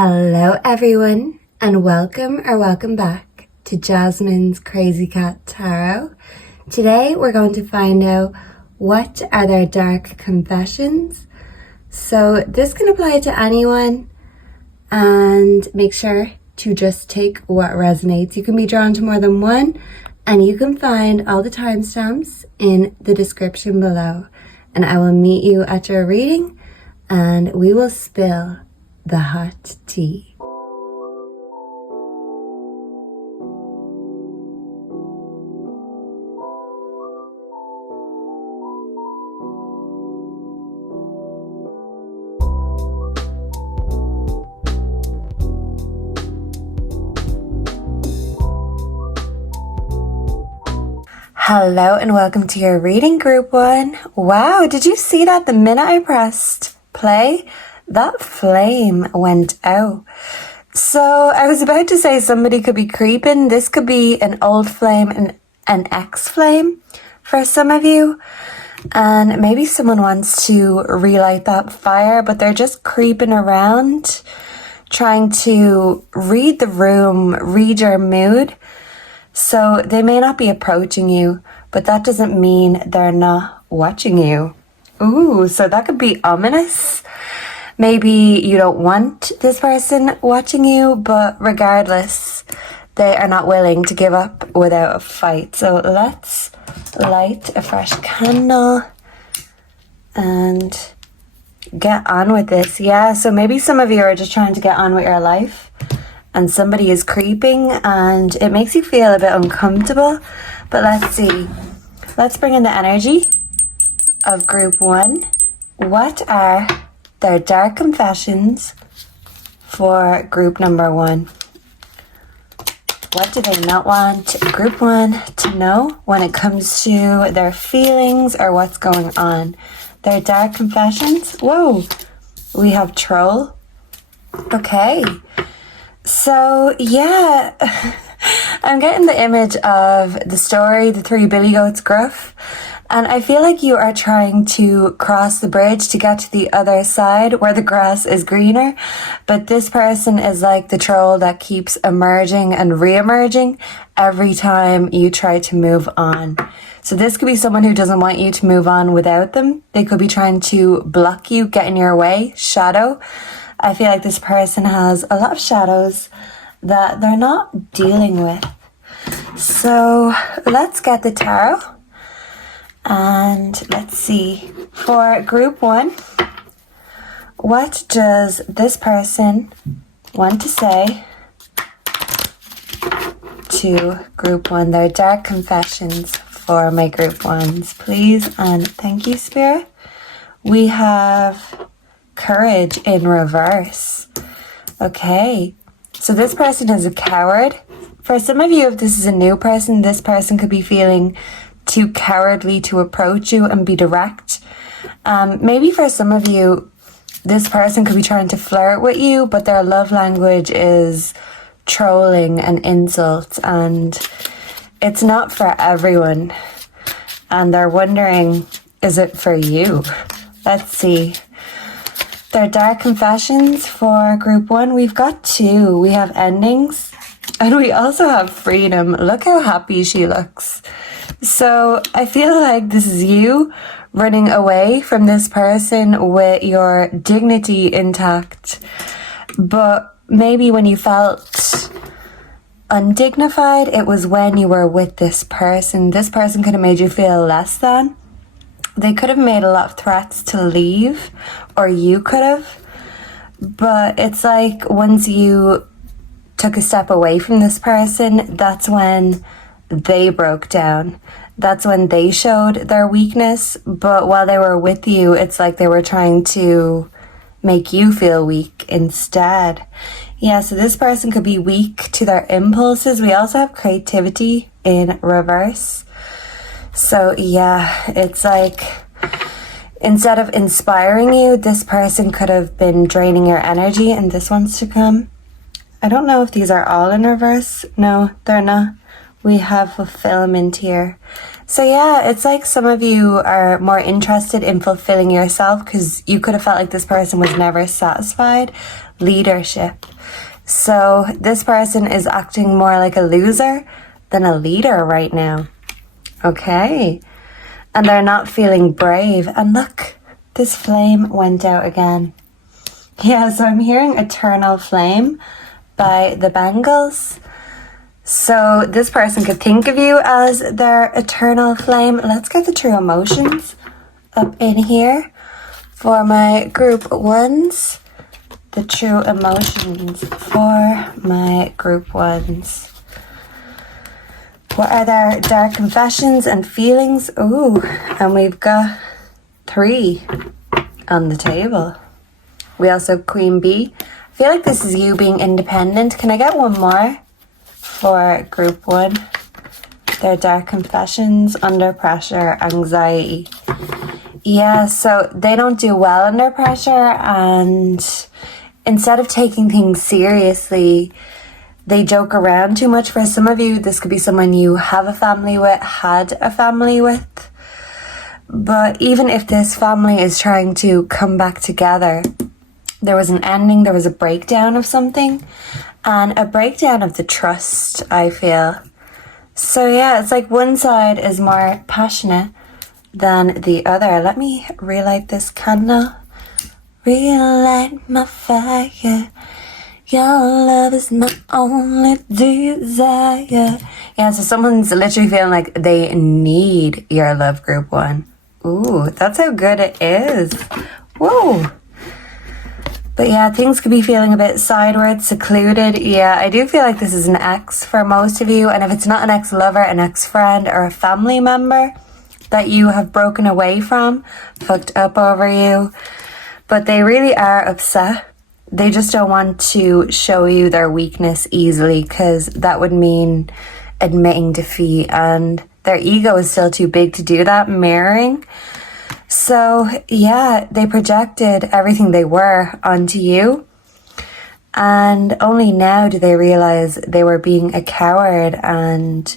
Hello everyone and welcome back to Jasmine's Crazy Cat Tarot. Today we're going to find out what are their dark confessions. So this can apply to anyone, and make sure to just take what resonates. You can be drawn to more than one, and you can find all the timestamps in the description below. And I will meet you at your reading and we will spill the hot tea. Hello and welcome to your reading, group one. Wow, did you see that the minute I pressed play? That flame went out. So I was about to say somebody could be creeping. This could be an old flame and an ex-flame for some of you. And maybe someone wants to relight that fire, but they're just creeping around, trying to read the room, read your mood. So they may not be approaching you, but that doesn't mean they're not watching you. Ooh, so that could be ominous. Maybe you don't want this person watching you, but regardless, they are not willing to give up without a fight. So let's light a fresh candle and get on with this. Yeah, so maybe some of you are just trying to get on with your life and somebody is creeping and it makes you feel a bit uncomfortable. But let's see. Let's bring in the energy of group one. What are their dark confessions for group number one? What do they not want group one to know when it comes to their feelings or what's going on? Their dark confessions? Whoa, we have troll. Okay, so yeah, I'm getting the image of the story, The Three Billy Goats Gruff. And I feel like you are trying to cross the bridge to get to the other side where the grass is greener. But this person is like the troll that keeps emerging and re-emerging every time you try to move on. So this could be someone who doesn't want you to move on without them. They could be trying to block you, get in your way, shadow. I feel like this person has a lot of shadows that they're not dealing with. So let's get the tarot. And let's see, for group one, what does this person want to say to group one? Their dark confessions for my group ones, please. And thank you, Spirit. We have courage in reverse. Okay, so this person is a coward. For some of you, if this is a new person, this person could be feeling too cowardly to approach you and be direct. Maybe for some of you, this person could be trying to flirt with you, but their love language is trolling and insults, and it's not for everyone. And they're wondering, is it for you? Let's see. Their dark confessions for group one, we've got two. We have endings, and we also have freedom. Look how happy she looks. So I feel like this is you running away from this person with your dignity intact. But maybe when you felt undignified, it was when you were with this person. This person could have made you feel less than. They could have made a lot of threats to leave, or you could have. But it's like once you took a step away from this person, that's when they broke down. That's when they showed their weakness. But while they were with you, it's like they were trying to make you feel weak instead. Yeah, so this person could be weak to their impulses. We also have creativity in reverse. So yeah, it's like instead of inspiring you, this person could have been draining your energy, and this wants to come. I don't know if these are all in reverse. No, they're not. We have fulfillment here. So yeah, it's like some of you are more interested in fulfilling yourself because you could have felt like this person was never satisfied. leadership. So this person is acting more like a loser than a leader right now. Okay. And they're not feeling brave. And look, this flame went out again. Yeah, so I'm hearing Eternal Flame by the Bangles. So this person could think of you as their eternal flame. Let's get the true emotions up in here for my group ones. The true emotions for my group ones. What are their dark confessions and feelings? Ooh, and we've got 3 on the table. We also have Queen Bee. I feel like this is you being independent. Can I get one more for group 1? Their dark confessions, under pressure, anxiety. Yeah, so they don't do well under pressure, and instead of taking things seriously, they joke around too much. For some of you, this could be someone you have a family with, had a family with. But even if this family is trying to come back together, there was an ending, there was a breakdown of something, and a breakdown of the trust, I feel. So yeah, it's like one side is more passionate than the other. Let me relight this candle. Relight my fire. Your love is my only desire. Yeah, so someone's literally feeling like they need your love, group 1. Ooh, that's how good it is. Whoa. But yeah, things could be feeling a bit sideways, secluded. Yeah, I do feel like this is an ex for most of you. And if it's not an ex-lover, an ex-friend, or a family member that you have broken away from, fucked up over you, but they really are upset. They just don't want to show you their weakness easily, because that would mean admitting defeat, and their ego is still too big to do that, mirroring. So yeah, they projected everything they were onto you, and only now do they realize they were being a coward, and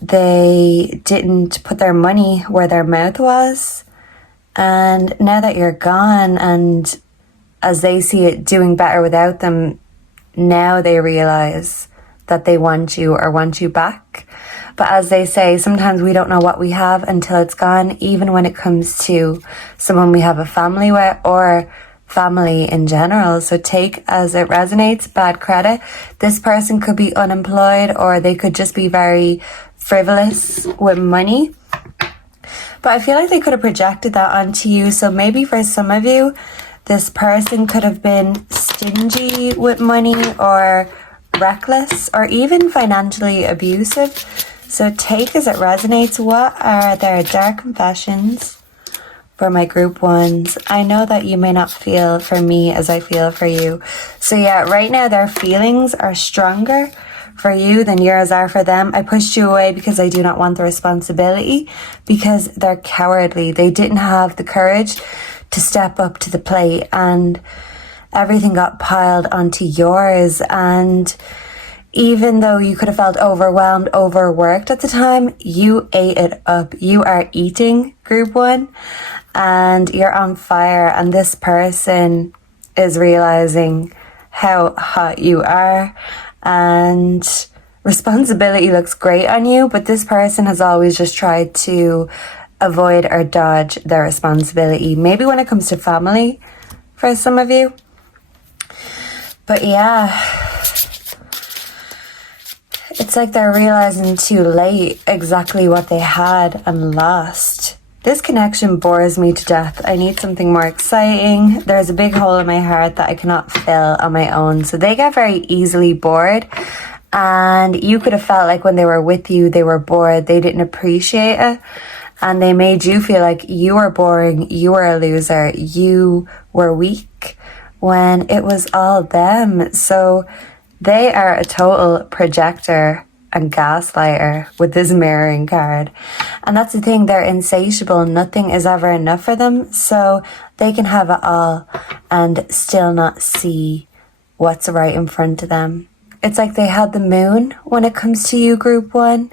they didn't put their money where their mouth was. And now that you're gone, and as they see it doing better without them, now they realize that they want you or want you back. But as they say, sometimes we don't know what we have until it's gone, even when it comes to someone we have a family with or family in general. So take as it resonates, bad credit. This person could be unemployed, or they could just be very frivolous with money. But I feel like they could have projected that onto you. So maybe for some of you, this person could have been stingy with money, or reckless, or even financially abusive. So take as it resonates. What are their dark confessions for my group 1s? I know that you may not feel for me as I feel for you. So yeah, right now their feelings are stronger for you than yours are for them. I pushed you away because I do not want the responsibility, because they're cowardly. They didn't have the courage to step up to the plate, and everything got piled onto yours. And even though you could have felt overwhelmed, overworked at the time, you ate it up. You are eating, group 1, and you're on fire. And this person is realizing how hot you are, and responsibility looks great on you, but this person has always just tried to avoid or dodge their responsibility. Maybe when it comes to family for some of you. But yeah, it's like they're realizing too late exactly what they had and lost. This connection bores me to death. I need something more exciting. There's a big hole in my heart that I cannot fill on my own. So they get very easily bored. And you could have felt like when they were with you, they were bored. They didn't appreciate it. And they made you feel like you were boring, you were a loser, you were weak, when it was all them. So they are a total projector and gaslighter with this mirroring card. And that's the thing, they're insatiable. Nothing is ever enough for them. So they can have it all and still not see what's right in front of them. It's like they had the moon when it comes to you, group 1.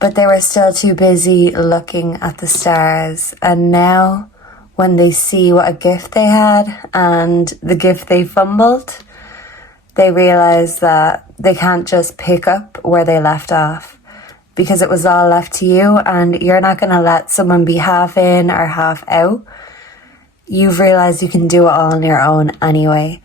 But they were still too busy looking at the stars. And now when they see what a gift they had and the gift they fumbled, they realize that they can't just pick up where they left off, because it was all left to you, and you're not going to let someone be half in or half out. You've realized you can do it all on your own anyway.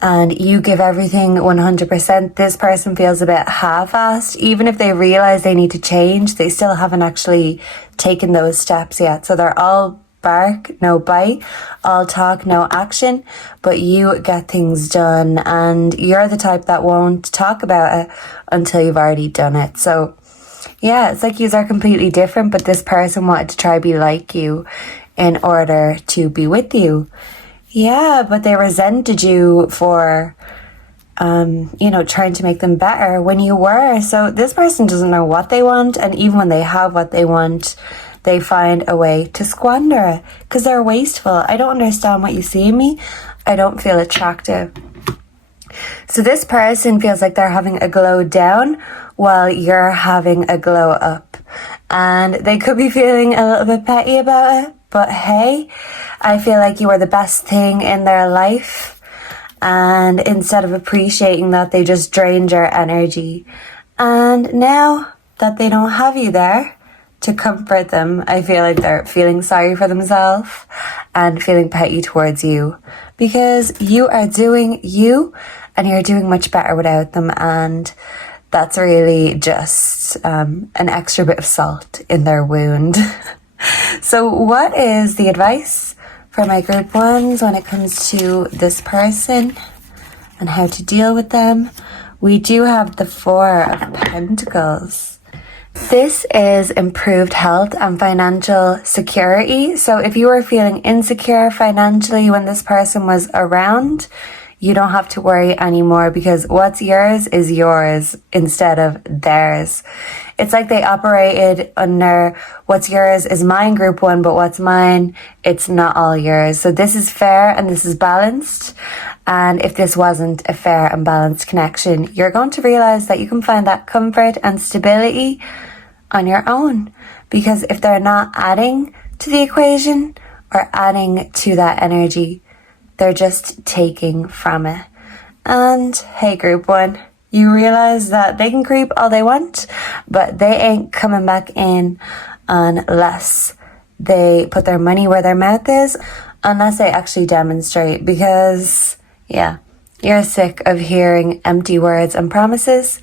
And you give everything 100%. This person feels a bit half-assed. Even if they realize they need to change, they still haven't actually taken those steps yet. So they're all bark, no bite, all talk, no action, but you get things done, and you're the type that won't talk about it until you've already done it. So yeah, it's like you are completely different, but this person wanted to try be like you in order to be with you. Yeah, but they resented you for, trying to make them better when you were. So this person doesn't know what they want, and even when they have what they want, they find a way to squander it because they're wasteful. I don't understand what you see in me. I don't feel attractive. So this person feels like they're having a glow down while you're having a glow up. And they could be feeling a little bit petty about it, but hey, I feel like you are the best thing in their life. And instead of appreciating that, they just drained your energy. And now that they don't have you there to comfort them, I feel like they're feeling sorry for themselves and feeling petty towards you, because you are doing you and you're doing much better without them. And that's really just an extra bit of salt in their wound. So what is the advice for my group ones when it comes to this person and how to deal with them? We do have the Four of Pentacles. This is improved health and financial security. So if you were feeling insecure financially when this person was around, you don't have to worry anymore, because what's yours is yours instead of theirs. It's like they operated under what's yours is mine group one, but what's mine, it's not all yours. So this is fair and this is balanced. And if this wasn't a fair and balanced connection, you're going to realize that you can find that comfort and stability on your own. Because if they're not adding to the equation or adding to that energy, they're just taking from it. And hey, group one, you realize that they can creep all they want, but they ain't coming back in unless they put their money where their mouth is, unless they actually demonstrate. Because yeah, you're sick of hearing empty words and promises.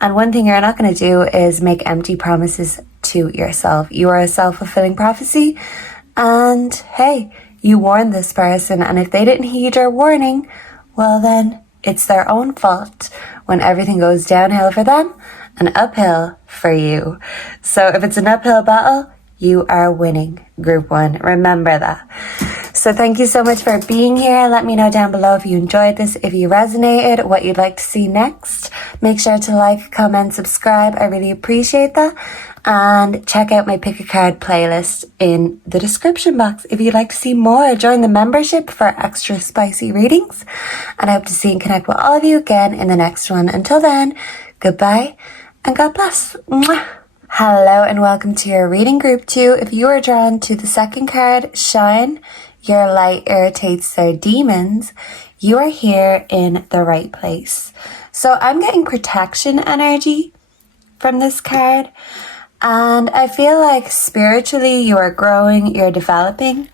And one thing you're not going to do is make empty promises to yourself. You are a self-fulfilling prophecy. And hey, you warned this person, and if they didn't heed your warning, well then it's their own fault when everything goes downhill for them and uphill for you. So if it's an uphill battle, you are winning, group one. Remember that. So thank you so much for being here. Let me know down below if you enjoyed this, if you resonated, what you'd like to see next. Make sure to like, comment, subscribe. I really appreciate that. And check out my Pick a Card playlist in the description box. If you'd like to see more, join the membership for extra spicy readings. And I hope to see and connect with all of you again in the next one. Until then, goodbye and God bless. Mwah. Hello and welcome to your reading group 2. If you are drawn to the second card, Shine, Your Light Irritates Their Demons, you are here in the right place. So I'm getting protection energy from this card. And I feel like spiritually you are growing, you're developing,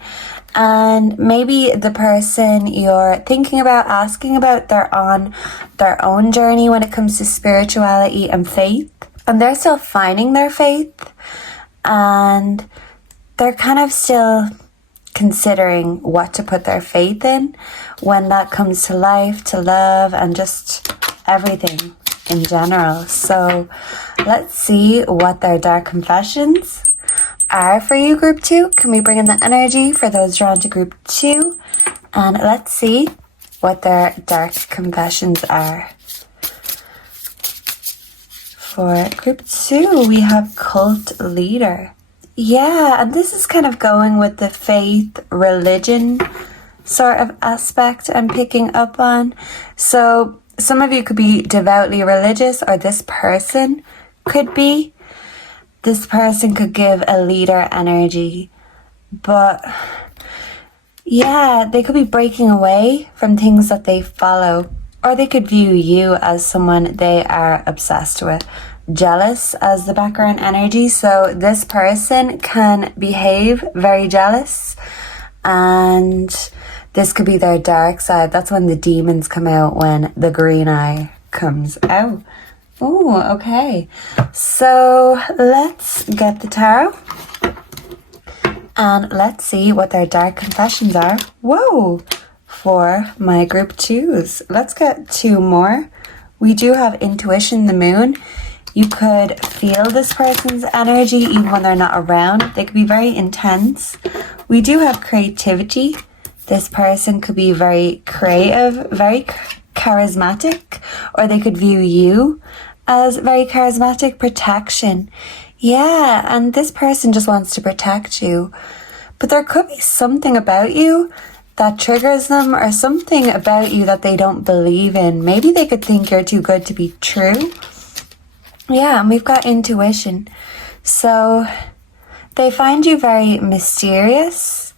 and maybe the person you're thinking about, asking about, they're on their own journey when it comes to spirituality and faith, and they're still finding their faith, and they're kind of still considering what to put their faith in when that comes to life, to love, and just everything in general. So let's see what their dark confessions are for you, group 2. Can we bring in the energy for those drawn to group 2? And let's see what their dark confessions are. For group 2, we have Cult Leader. Yeah, and this is kind of going with the faith, religion sort of aspect I'm picking up on. So some of you could be devoutly religious, or this person could be. This person could give a leader energy, but Yeah, they could be breaking away from things that they follow, or they could view you as someone they are obsessed with. Jealous as the background energy, so this person can behave very jealous, and this could be their dark side. That's when the demons come out, when the green eye comes out. Oh, okay. So let's get the tarot. And let's see what their dark confessions are. Whoa! For my group twos. Let's get two more. We do have intuition, the moon. You could feel this person's energy even when they're not around. They could be very intense. We do have creativity. This person could be very creative, very charismatic, or they could view you as very charismatic. Protection. Yeah, and this person just wants to protect you. But there could be something about you that triggers them, or something about you that they don't believe in. Maybe they could think you're too good to be true. Yeah, and we've got intuition. So they find you very mysterious,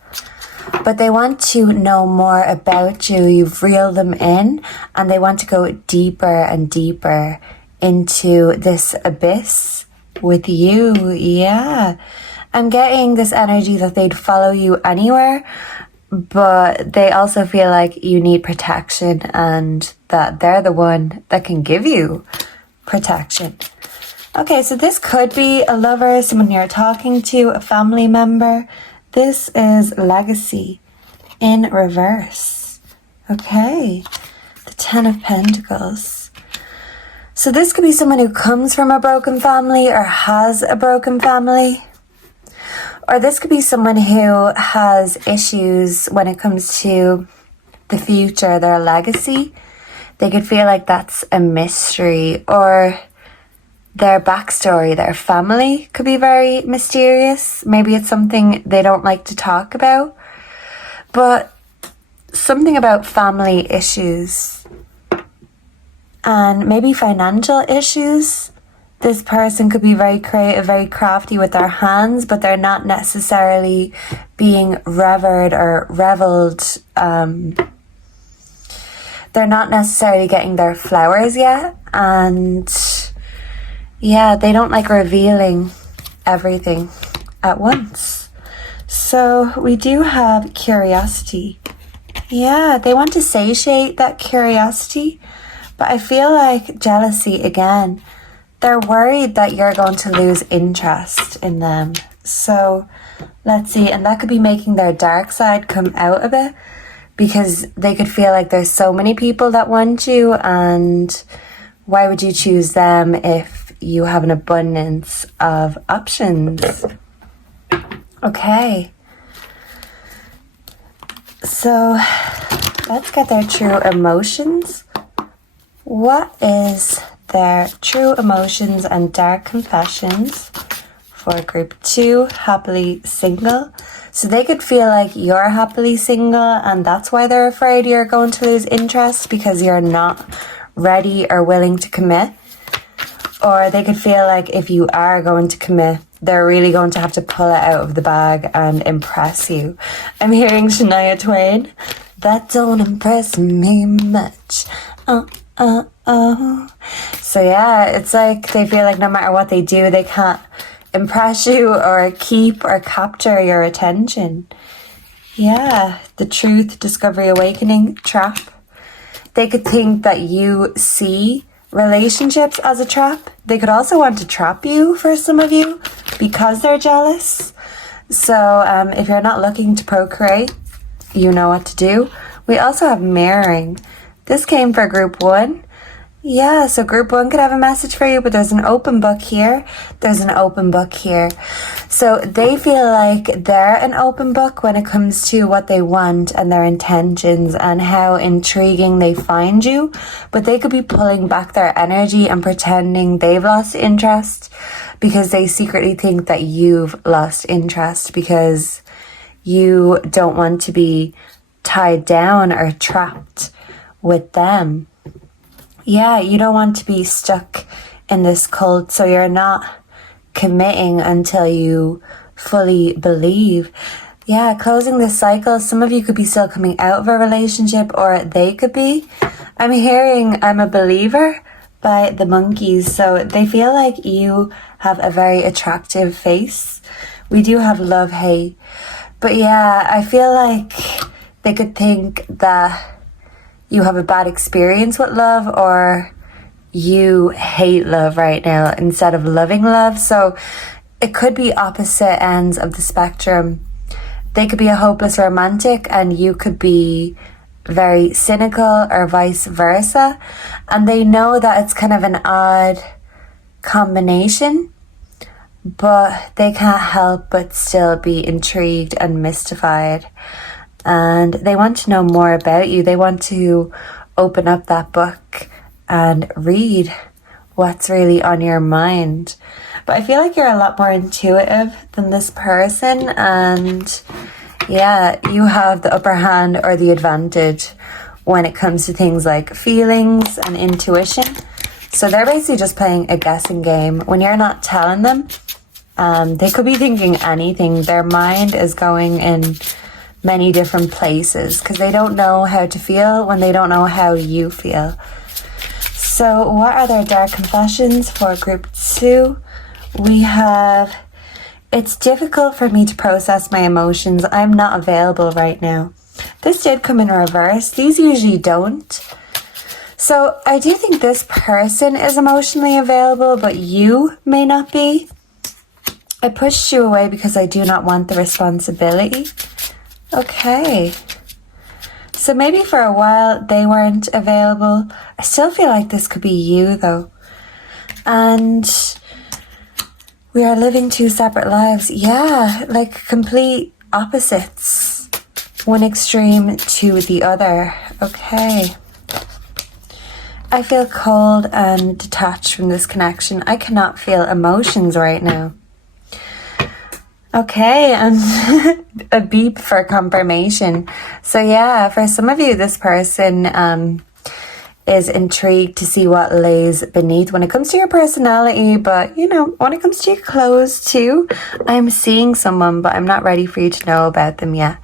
but they want to know more about you. You've reeled them in, and they want to go deeper and deeper into this abyss with you. Yeah, I'm getting this energy that they'd follow you anywhere, but they also feel like you need protection, and that they're the one that can give you protection. Okay, so this could be a lover, someone you're talking to, a family member. This is legacy in reverse. Okay, the Ten of Pentacles. So this could be someone who comes from a broken family or has a broken family. Or this could be someone who has issues when it comes to the future, their legacy. They could feel like that's a mystery, or their backstory, their family could be very mysterious. Maybe it's something they don't like to talk about, but something about family issues and maybe financial issues. This person could be very creative, very crafty with their hands, but they're not necessarily being revered or reveled. They're not necessarily getting their flowers yet, and yeah, they don't like revealing everything at once. So we do have curiosity. Yeah, they want to satiate that curiosity, but I feel like jealousy again. They're worried that you're going to lose interest in them. So let's see, and that could be making their dark side come out a bit, because they could feel like there's so many people that want you, and why would you choose them if you have an abundance of options? Okay. So let's get their true emotions. What is their true emotions and dark confessions for group 2, happily single? So they could feel like you're happily single, and that's why they're afraid you're going to lose interest, because you're not ready or willing to commit. Or they could feel like if you are going to commit, they're really going to have to pull it out of the bag and impress you. I'm hearing Shania Twain. That don't impress me much. So yeah, it's like they feel like no matter what they do, they can't impress you or keep or capture your attention. Yeah, the truth, discovery, awakening, trap. They could think that you see relationships as a trap. They could also want to trap you, for some of you, because they're jealous. So if you're not looking to procreate, you know what to do. We also have mirroring. This came for group 1. Yeah, so group 1 could have a message for you, but there's an open book here. There's an open book here. So they feel like they're an open book when it comes to what they want and their intentions and how intriguing they find you. But they could be pulling back their energy and pretending they've lost interest, because they secretly think that you've lost interest, because you don't want to be tied down or trapped with them. Yeah, you don't want to be stuck in this cult, so you're not committing until you fully believe. Yeah, closing the cycle. Some of you could be still coming out of a relationship, or they could be. I'm hearing I'm a Believer by the Monkees. So they feel like you have a very attractive face. We do have love hate. But yeah, I feel like they could think that you have a bad experience with love, or you hate love right now instead of loving love. So it could be opposite ends of the spectrum. They could be a hopeless romantic and you could be very cynical, or vice versa. And they know that it's kind of an odd combination, but they can't help but still be intrigued and mystified. And they want to know more about you. They want to open up that book and read what's really on your mind. But I feel like you're a lot more intuitive than this person, and yeah, you have the upper hand or the advantage when it comes to things like feelings and intuition. So they're basically just playing a guessing game. When you're not telling them, they could be thinking anything. Their mind is going in many different places because they don't know how to feel when they don't know how you feel. So what are their dark confessions for group 2? We have, it's difficult for me to process my emotions. I'm not available right now. This did come in reverse. These usually don't. So I do think this person is emotionally available, but you may not be. I pushed you away because I do not want the responsibility. Okay. So maybe for a while they weren't available. I still feel like this could be you though. And we are living 2 separate lives. Yeah, like complete opposites. One extreme to the other. Okay. I feel cold and detached from this connection. I cannot feel emotions right now. Okay, and a beep for confirmation. So yeah, for some of you, this person is intrigued to see what lays beneath when it comes to your personality. But, you know, when it comes to your clothes too, I'm seeing someone, but I'm not ready for you to know about them yet.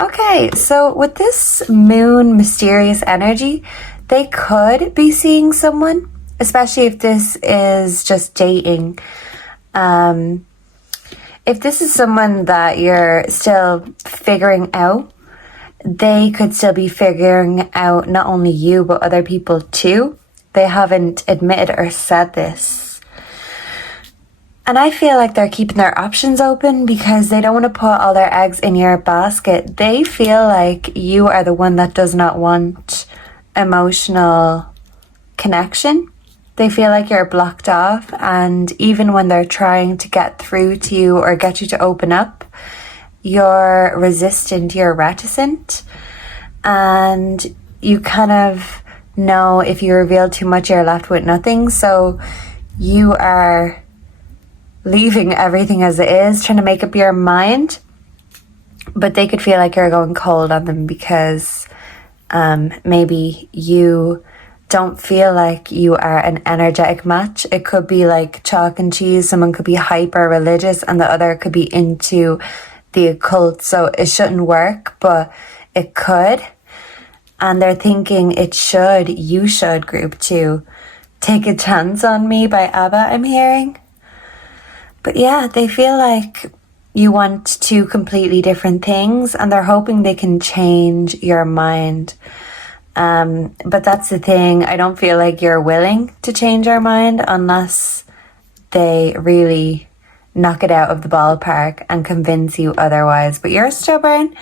Okay, so with this moon mysterious energy, they could be seeing someone, especially if this is just dating. If this is someone that you're still figuring out, they could still be figuring out not only you, but other people too. They haven't admitted or said this. And I feel like they're keeping their options open because they don't want to put all their eggs in your basket. They feel like you are the one that does not want emotional connection. They feel like you're blocked off, and even when they're trying to get through to you or get you to open up, you're resistant, you're reticent, and you kind of know if you reveal too much, you're left with nothing. So you are leaving everything as it is, trying to make up your mind, but they could feel like you're going cold on them because maybe you don't feel like you are an energetic match. It could be like chalk and cheese. Someone could be hyper religious and the other could be into the occult. So it shouldn't work, but it could. And they're thinking it should. You should, group 2. Take a Chance on Me by ABBA, I'm hearing. But yeah, they feel like you want 2 completely different things and they're hoping they can change your mind. But that's the thing. I don't feel like you're willing to change your mind unless they really knock it out of the ballpark and convince you otherwise. But you're stubborn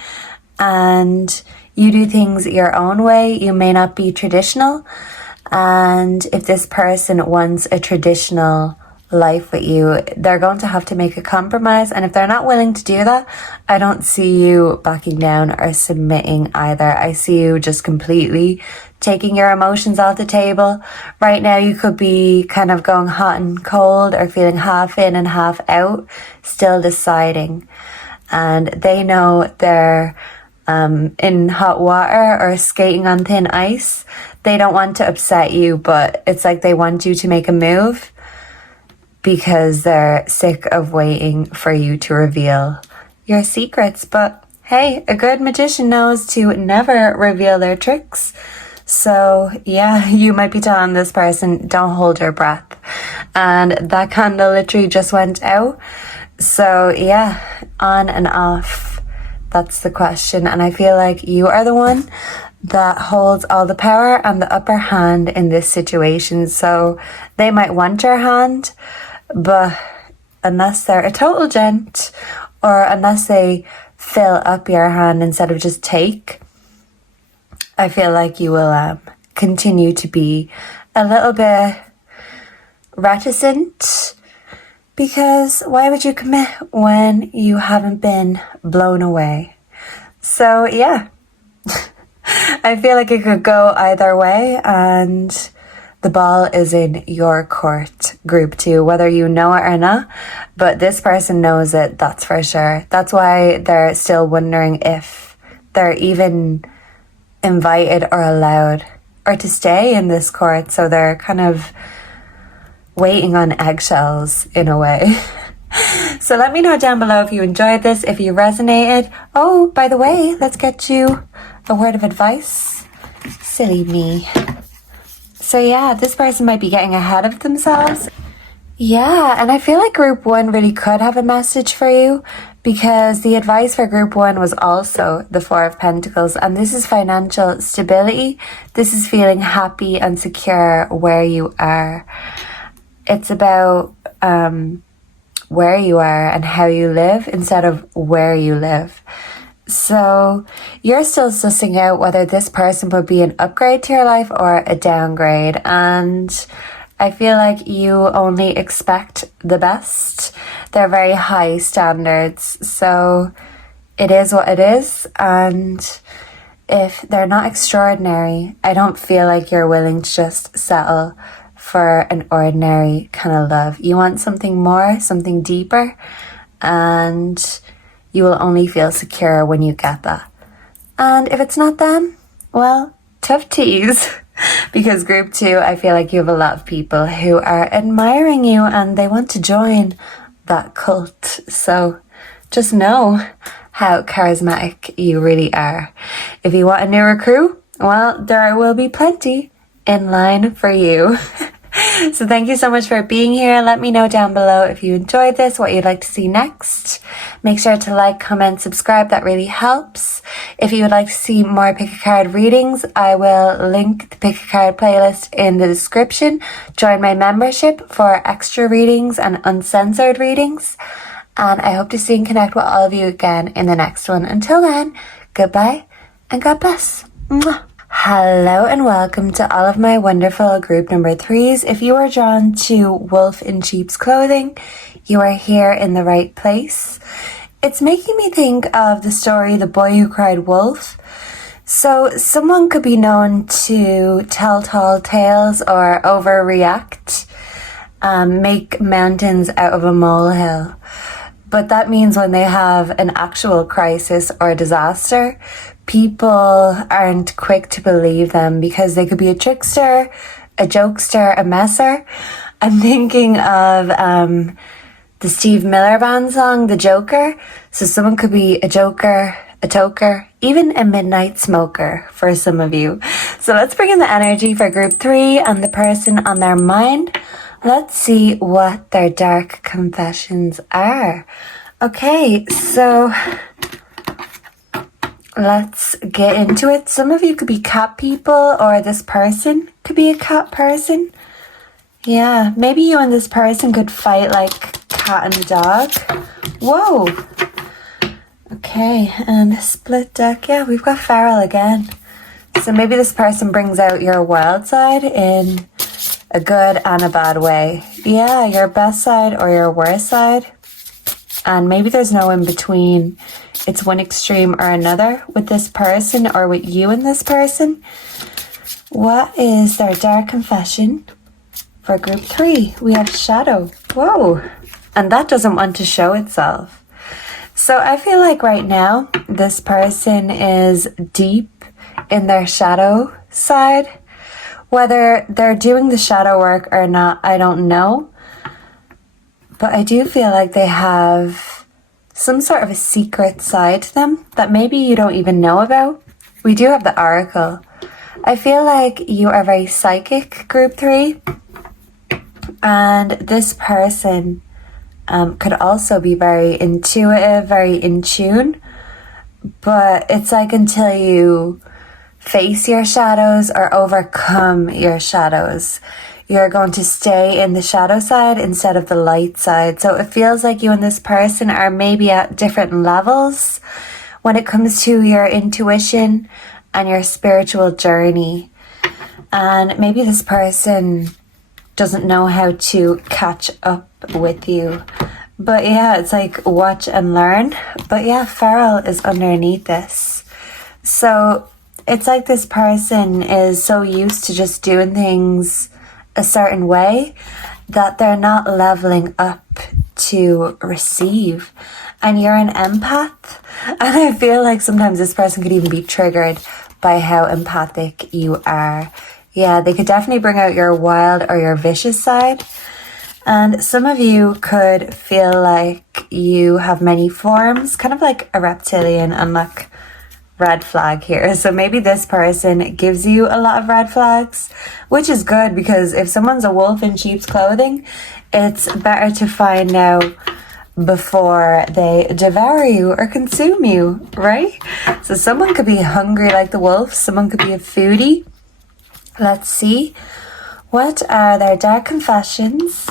and you do things your own way. You may not be traditional. And if this person wants a traditional life with you, they're going to have to make a compromise. And if they're not willing to do that, I don't see you backing down or submitting either. I see you just completely taking your emotions off the table. Right now you could be kind of going hot and cold or feeling half in and half out, still deciding. And they know they're in hot water or skating on thin ice. They don't want to upset you, but it's like they want you to make a move because they're sick of waiting for you to reveal your secrets. But hey, a good magician knows to never reveal their tricks. So yeah, you might be telling this person, don't hold your breath. And that candle literally just went out. So yeah, on and off. That's the question. And I feel like you are the one that holds all the power and the upper hand in this situation. So they might want your hand, but unless they're a total gent, or unless they fill up your hand instead of just take, I feel like you will continue to be a little bit reticent, because why would you commit when you haven't been blown away? So yeah, I feel like it could go either way, and the ball is in your court, group 2, whether you know it or not. But this person knows it, that's for sure. That's why they're still wondering if they're even invited or allowed or to stay in this court. So they're kind of waiting on eggshells in a way. So let me know down below if you enjoyed this, if you resonated. Oh, by the way, let's get you a word of advice. Silly me. So yeah, this person might be getting ahead of themselves. Yeah, and I feel like group 1 really could have a message for you, because the advice for group 1 was also the 4 of Pentacles, and this is financial stability. This is feeling happy and secure where you are. It's about where you are and how you live instead of where you live. So you're still sussing out whether this person would be an upgrade to your life or a downgrade. And I feel like you only expect the best. They're very high standards. So it is what it is. And if they're not extraordinary, I don't feel like you're willing to just settle for an ordinary kind of love. You want something more, something deeper, and you will only feel secure when you get that. And if it's not them, well, tough tease. Because group 2, I feel like you have a lot of people who are admiring you and they want to join that cult. So just know how charismatic you really are. If you want a new recruit, well, there will be plenty in line for you. So thank you so much for being here. Let me know down below if you enjoyed this, what you'd like to see next. Make sure to like, comment, subscribe. That really helps. If you would like to see more pick a card readings, I will link the pick a card playlist in the description. Join my membership for extra readings and uncensored readings. And I hope to see and connect with all of you again in the next one. Until then, goodbye and God bless. Mwah. Hello and welcome to all of my wonderful group number 3s. If you are drawn to wolf in sheep's clothing, you are here in the right place. It's making me think of the story The Boy Who Cried Wolf. So someone could be known to tell tall tales or overreact, make mountains out of a molehill. But that means when they have an actual crisis or disaster, people aren't quick to believe them because they could be a trickster, a jokester, a messer. I'm thinking of the Steve Miller Band song, The Joker. So someone could be a joker, a toker, even a midnight smoker for some of you. So let's bring in the energy for group 3 and the person on their mind. Let's see what their dark confessions are. Okay, so let's get into it. Some of you could be cat people, or this person could be a cat person. Yeah, maybe you and this person could fight like cat and dog. Whoa. Okay, and split deck. Yeah, we've got Feral again. So maybe this person brings out your wild side in a good and a bad way. Yeah, your best side or your worst side. And maybe there's no in between. It's one extreme or another with this person or with you and this person. What is their dark confession for group 3? We have Shadow. Whoa. And that doesn't want to show itself. So I feel like right now, this person is deep in their shadow side. Whether they're doing the shadow work or not, I don't know. But I do feel like they have some sort of a secret side to them that maybe you don't even know about. We do have the Oracle. I feel like you are very psychic, group 3. And this person could also be very intuitive, very in tune. But it's like until you face your shadows or overcome your shadows, you're going to stay in the shadow side instead of the light side. So it feels like you and this person are maybe at different levels when it comes to your intuition and your spiritual journey. And maybe this person doesn't know how to catch up with you. But yeah, it's like watch and learn. But yeah, Feral is underneath this. So it's like this person is so used to just doing things a certain way that they're not leveling up to receive. And you're an empath. And I feel like sometimes this person could even be triggered by how empathic you are. Yeah, they could definitely bring out your wild or your vicious side. And some of you could feel like you have many forms, kind of like a reptilian, and look, red flag here. So maybe this person gives you a lot of red flags, which is good because if someone's a wolf in sheep's clothing, it's better to find out before they devour you or consume you, right? So someone could be hungry like the wolf, someone could be a foodie. Let's see. What are their dark confessions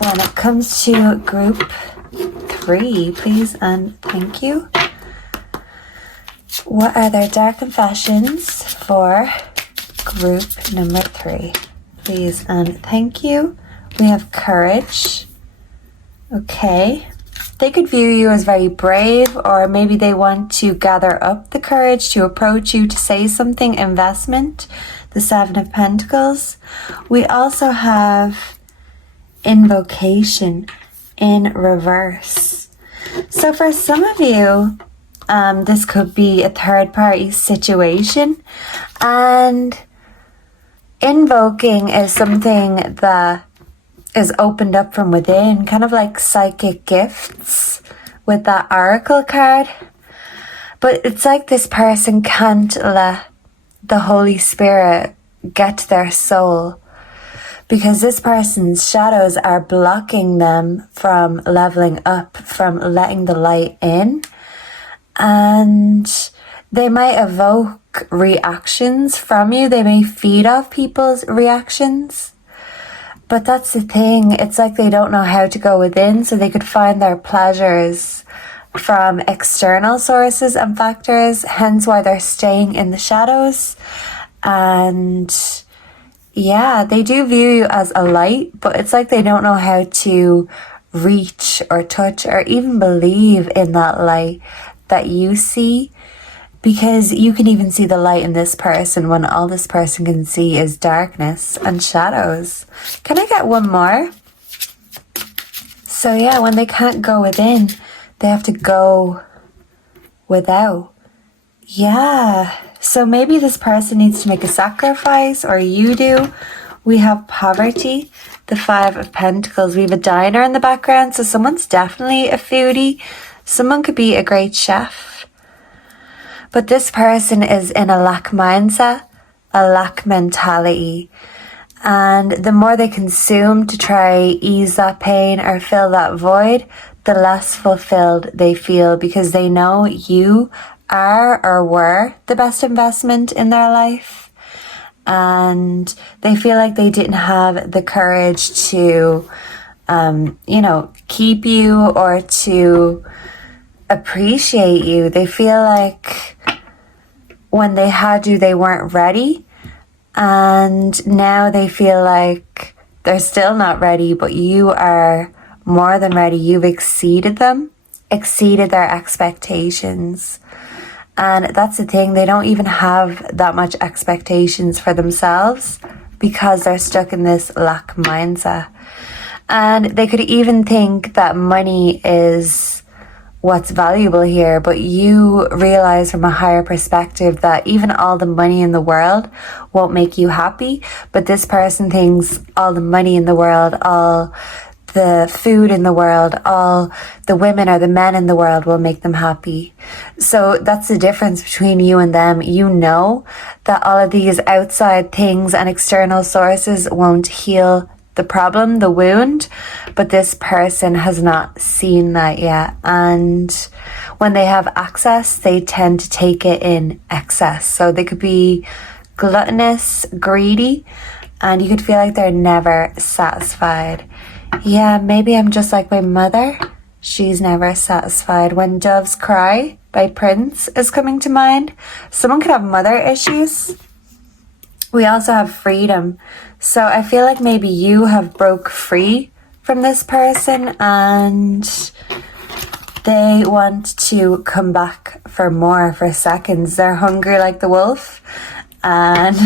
when it comes to group 3? Please and thank you. What are their dark confessions for group number 3? Please and thank you. We have courage. Okay. They could view you as very brave, or maybe they want to gather up the courage to approach you to say something. Investment. The 7 of Pentacles. We also have invocation in reverse. So for some of you, this could be a third party situation, and invoking is something that is opened up from within, kind of like psychic gifts with that Oracle card. But it's like this person can't let the Holy Spirit get to their soul, because this person's shadows are blocking them from leveling up, from letting the light in. And they might evoke reactions from you. They may feed off people's reactions. But that's the thing. It's like they don't know how to go within, so they could find their pleasures from external sources and factors, hence why they're staying in the shadows. And yeah, they do view you as a light, but it's like they don't know how to reach or touch or even believe in that light that you see, because you can even see the light in this person when all this person can see is darkness and shadows. Can I get one more? So yeah, when they can't go within, they have to go without. Yeah. So maybe this person needs to make a sacrifice, or you do. We have poverty, the 5 of Pentacles. We have a diner in the background, so someone's definitely a foodie. Someone could be a great chef. But this person is in a lack mindset, a lack mentality. And the more they consume to try ease that pain or fill that void, the less fulfilled they feel, because they know you are or were the best investment in their life. And they feel like they didn't have the courage to, keep you or to appreciate you. They feel like when they had you, they weren't ready. And now they feel like they're still not ready, but you are more than ready. You've exceeded them, exceeded their expectations. And that's the thing, they don't even have that much expectations for themselves because they're stuck in this lack mindset. And they could even think that money is what's valuable here, but you realize from a higher perspective that even all the money in the world won't make you happy. But this person thinks all the money in the world, all the food in the world, all the women or the men in the world will make them happy. So that's the difference between you and them. You know that all of these outside things and external sources won't heal the problem, the wound, but this person has not seen that yet. And when they have access, they tend to take it in excess. So they could be gluttonous, greedy, and you could feel like they're never satisfied. Yeah, maybe I'm just like my mother. She's never satisfied. When Doves Cry by Prince is coming to mind. Someone could have mother issues. We also have freedom. So I feel like maybe you have broke free from this person and they want to come back for more, for seconds. They're hungry like the wolf and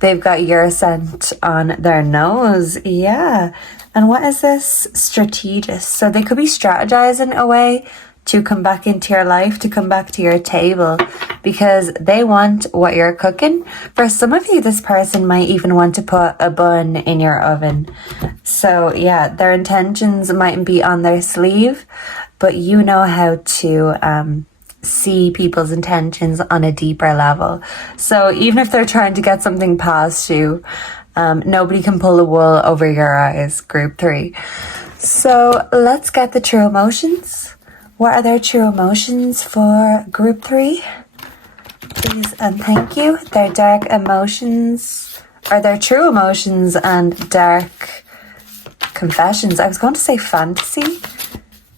they've got your scent on their nose. Yeah. And what is this? Strategist. So they could be strategizing a way to come back into your life, to come back to your table, because they want what you're cooking. For some of you, this person might even want to put a bun in your oven. So yeah, their intentions mightn't be on their sleeve, but you know how to see people's intentions on a deeper level. So even if they're trying to get something past you, nobody can pull the wool over your eyes, group 3. So let's get the true emotions. What are their true emotions for group 3? Please and thank you. Their dark emotions, or their true emotions and dark confessions. I was going to say fantasy.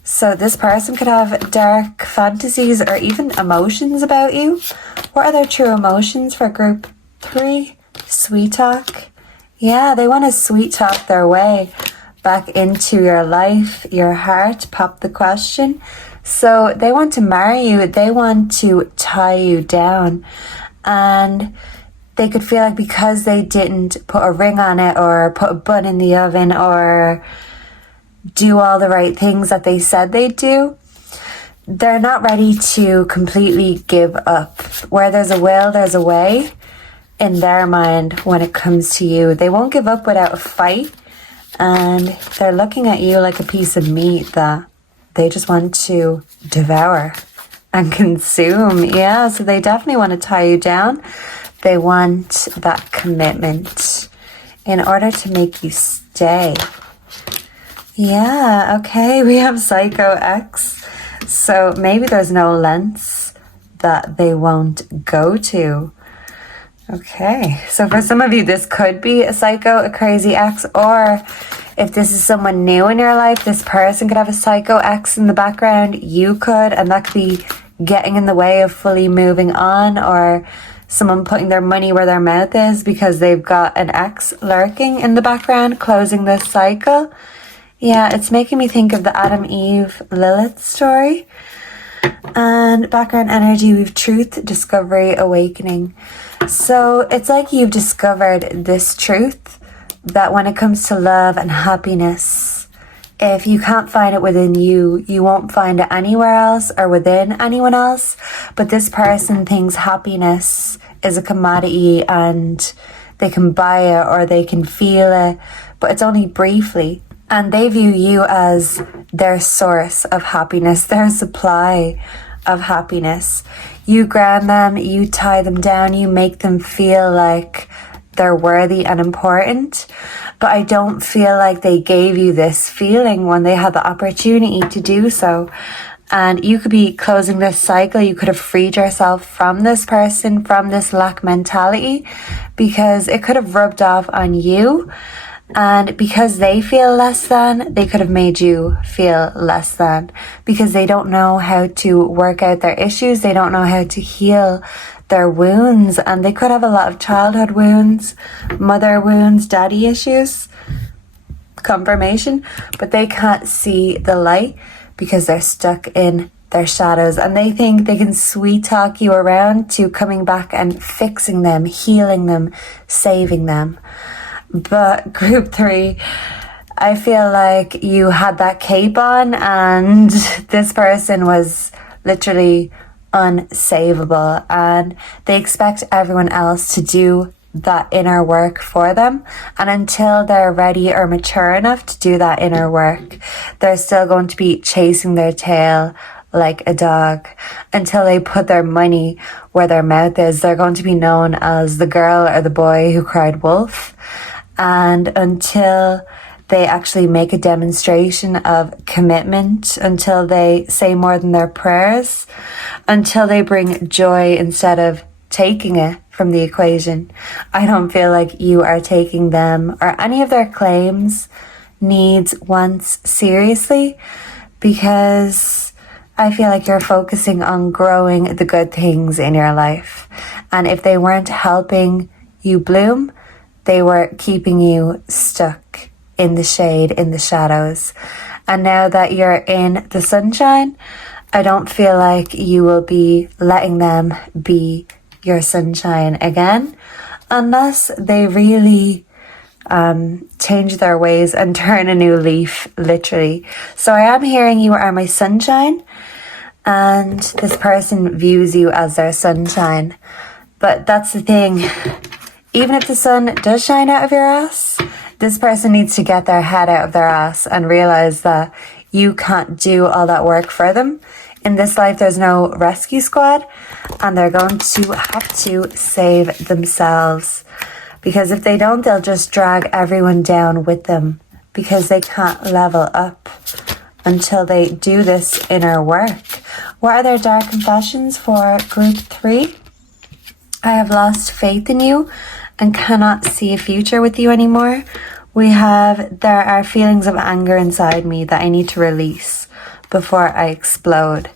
So this person could have dark fantasies or even emotions about you. What are their true emotions for group 3? Sweet talk. Yeah, they want to sweet talk their way back into your life, your heart. Pop the question. So they want to marry you. They want to tie you down. And they could feel like because they didn't put a ring on it or put a bun in the oven or do all the right things that they said they'd do, they're not ready to completely give up. Where there's a will, there's a way in their mind when it comes to you. They won't give up without a fight. And they're looking at you like a piece of meat that they just want to devour and consume. Yeah, so they definitely want to tie you down. They want that commitment in order to make you stay. Yeah, okay, we have Psycho X. So maybe there's no lengths that they won't go to. Okay, so for some of you, this could be a psycho, a crazy ex, or if this is someone new in your life, this person could have a psycho ex in the background. You could, and that could be getting in the way of fully moving on, or someone putting their money where their mouth is because they've got an ex lurking in the background, closing this cycle. Yeah, it's making me think of the Adam, Eve, Lilith story. And background energy, we've truth, discovery, awakening. So it's like you've discovered this truth that when it comes to love and happiness, if you can't find it within you, you won't find it anywhere else or within anyone else. But this person thinks happiness is a commodity and they can buy it or they can feel it, but it's only briefly. And they view you as their source of happiness, their supply of happiness. You ground them, you tie them down, you make them feel like they're worthy and important. But I don't feel like they gave you this feeling when they had the opportunity to do so. And you could be closing this cycle. You could have freed yourself from this person, from this lack mentality, because it could have rubbed off on you. And because they feel less than, they could have made you feel less than, because they don't know how to work out their issues. They don't know how to heal their wounds, and they could have a lot of childhood wounds, mother wounds, daddy issues, confirmation, but they can't see the light because they're stuck in their shadows, and they think they can sweet talk you around to coming back and fixing them, healing them, saving them. But group 3, I feel like you had that cape on and this person was literally unsavable, and they expect everyone else to do that inner work for them. And until they're ready or mature enough to do that inner work, they're still going to be chasing their tail like a dog. Until they put their money where their mouth is, they're going to be known as the girl or the boy who cried wolf. And until they actually make a demonstration of commitment, until they say more than their prayers, until they bring joy instead of taking it from the equation, I don't feel like you are taking them or any of their claims, needs, wants seriously, because I feel like you're focusing on growing the good things in your life. And if they weren't helping you bloom, they were keeping you stuck in the shade, in the shadows. And now that you're in the sunshine, I don't feel like you will be letting them be your sunshine again, unless they really change their ways and turn a new leaf, literally. So I am hearing you are my sunshine, and this person views you as their sunshine. But that's the thing, even if the sun does shine out of your ass, this person needs to get their head out of their ass and realize that you can't do all that work for them. In this life, there's no rescue squad, and they're going to have to save themselves. Because if they don't, they'll just drag everyone down with them, because they can't level up until they do this inner work. What are their dark confessions for group 3? I have lost faith in you and cannot see a future with you anymore. There are feelings of anger inside me that I need to release before I explode.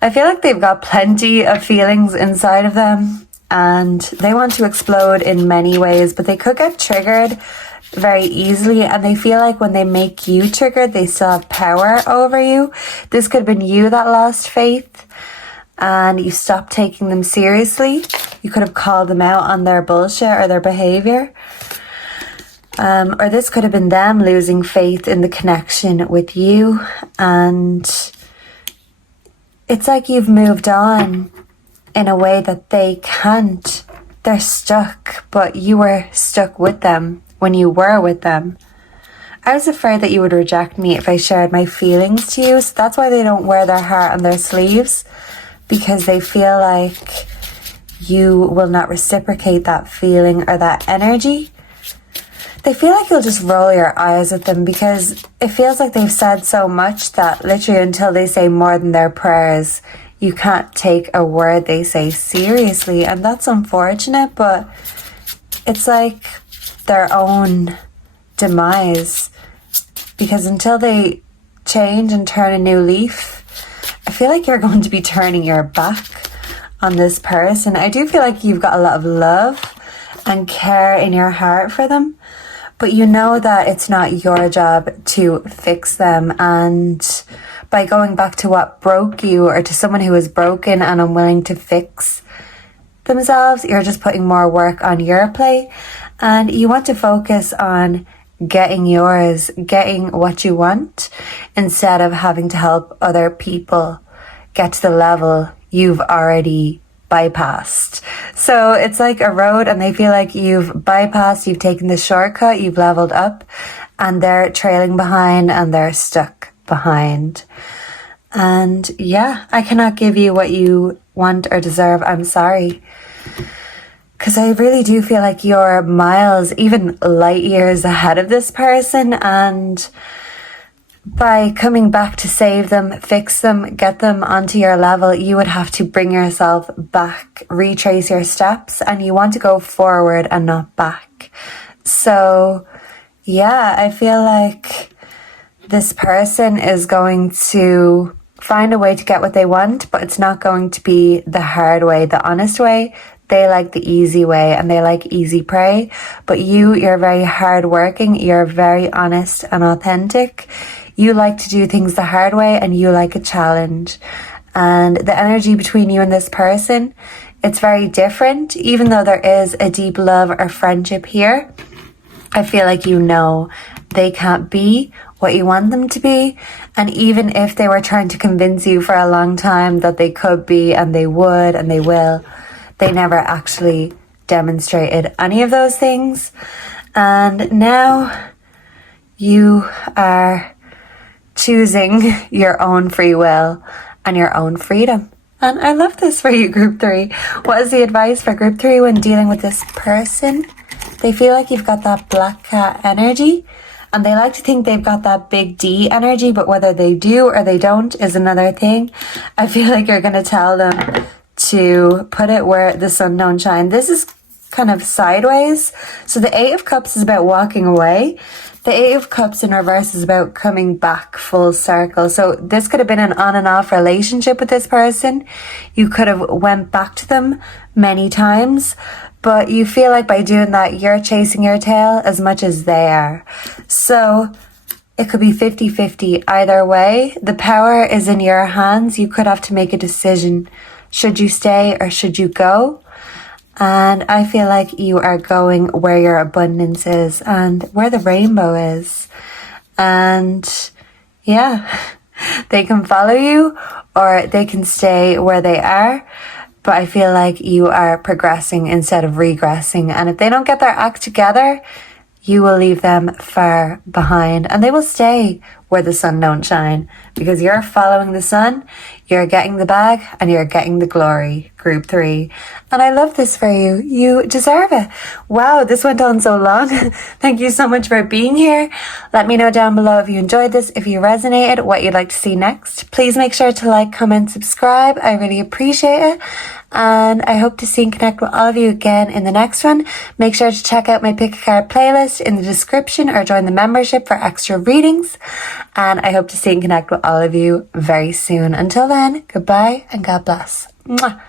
I feel like they've got plenty of feelings inside of them and they want to explode in many ways, but they could get triggered very easily, and they feel like when they make you triggered, they still have power over you. This could have been you that lost faith and you stopped taking them seriously. You could have called them out on their bullshit or their behavior. Or this could have been them losing faith in the connection with you, and it's like you've moved on in a way that they can't. They're stuck, but you were stuck with them when you were with them. I was afraid that you would reject me if I shared my feelings to you, so that's why they don't wear their heart on their sleeves, because they feel like you will not reciprocate that feeling or that energy. They feel like you'll just roll your eyes at them, because it feels like they've said so much that literally until they say more than their prayers, you can't take a word they say seriously. And that's unfortunate, but it's like their own demise, because until they change and turn a new leaf, I feel like you're going to be turning your back on this person. I do feel like you've got a lot of love and care in your heart for them, but you know that it's not your job to fix them. And by going back to what broke you, or to someone who is broken and unwilling to fix themselves, you're just putting more work on your plate. And you want to focus on getting yours, getting what you want, instead of having to help other people get to the level you've already bypassed. So it's like a road, and they feel like you've bypassed, you've taken the shortcut, you've leveled up, and they're trailing behind and they're stuck behind. And yeah, I cannot give you what you want or deserve. I'm sorry. Because I really do feel like you're miles, even light years ahead of this person. And by coming back to save them, fix them, get them onto your level, you would have to bring yourself back, retrace your steps, and you want to go forward and not back. So yeah, I feel like this person is going to find a way to get what they want, but it's not going to be the hard way, the honest way. They like the easy way, and they like easy prey. But you're very hardworking, you're very honest and authentic. You like to do things the hard way, and you like a challenge. And the energy between you and this person, it's very different. Even though there is a deep love or friendship here, I feel like you know they can't be what you want them to be. And even if they were trying to convince you for a long time that they could be, and they would, and they will, they never actually demonstrated any of those things. And now you are choosing your own free will and your own freedom. And I love this for you, Group 3. What is the advice for Group 3 when dealing with this person? They feel like you've got that black cat energy, and they like to think they've got that big D energy, but whether they do or they don't is another thing. I feel like you're going to tell them to put it where the sun don't shine. This is kind of sideways. So the Eight of Cups is about walking away. The Eight of Cups in reverse is about coming back full circle. So this could have been an on and off relationship with this person. You could have went back to them many times, but you feel like by doing that, you're chasing your tail as much as they are. So it could be 50-50 either way. The power is in your hands. You could have to make a decision. Should you stay or should you go? And I feel like you are going where your abundance is and where the rainbow is. And yeah, they can follow you or they can stay where they are. But I feel like you are progressing instead of regressing. And if they don't get their act together, you will leave them far behind, and they will stay where the sun don't shine, because you're following the sun, you're getting the bag, and you're getting the glory, Group 3. And I love this for you. You deserve it. Wow, this went on so long. Thank you so much for being here. Let me know down below if you enjoyed this, if you resonated, what you'd like to see next. Please make sure to like, comment, subscribe. I really appreciate it. And I hope to see and connect with all of you again in the next one. Make sure to check out my Pick a Card playlist in the description or join the membership for extra readings. And I hope to see and connect with all of you very soon. Until then, goodbye and God bless. Mwah.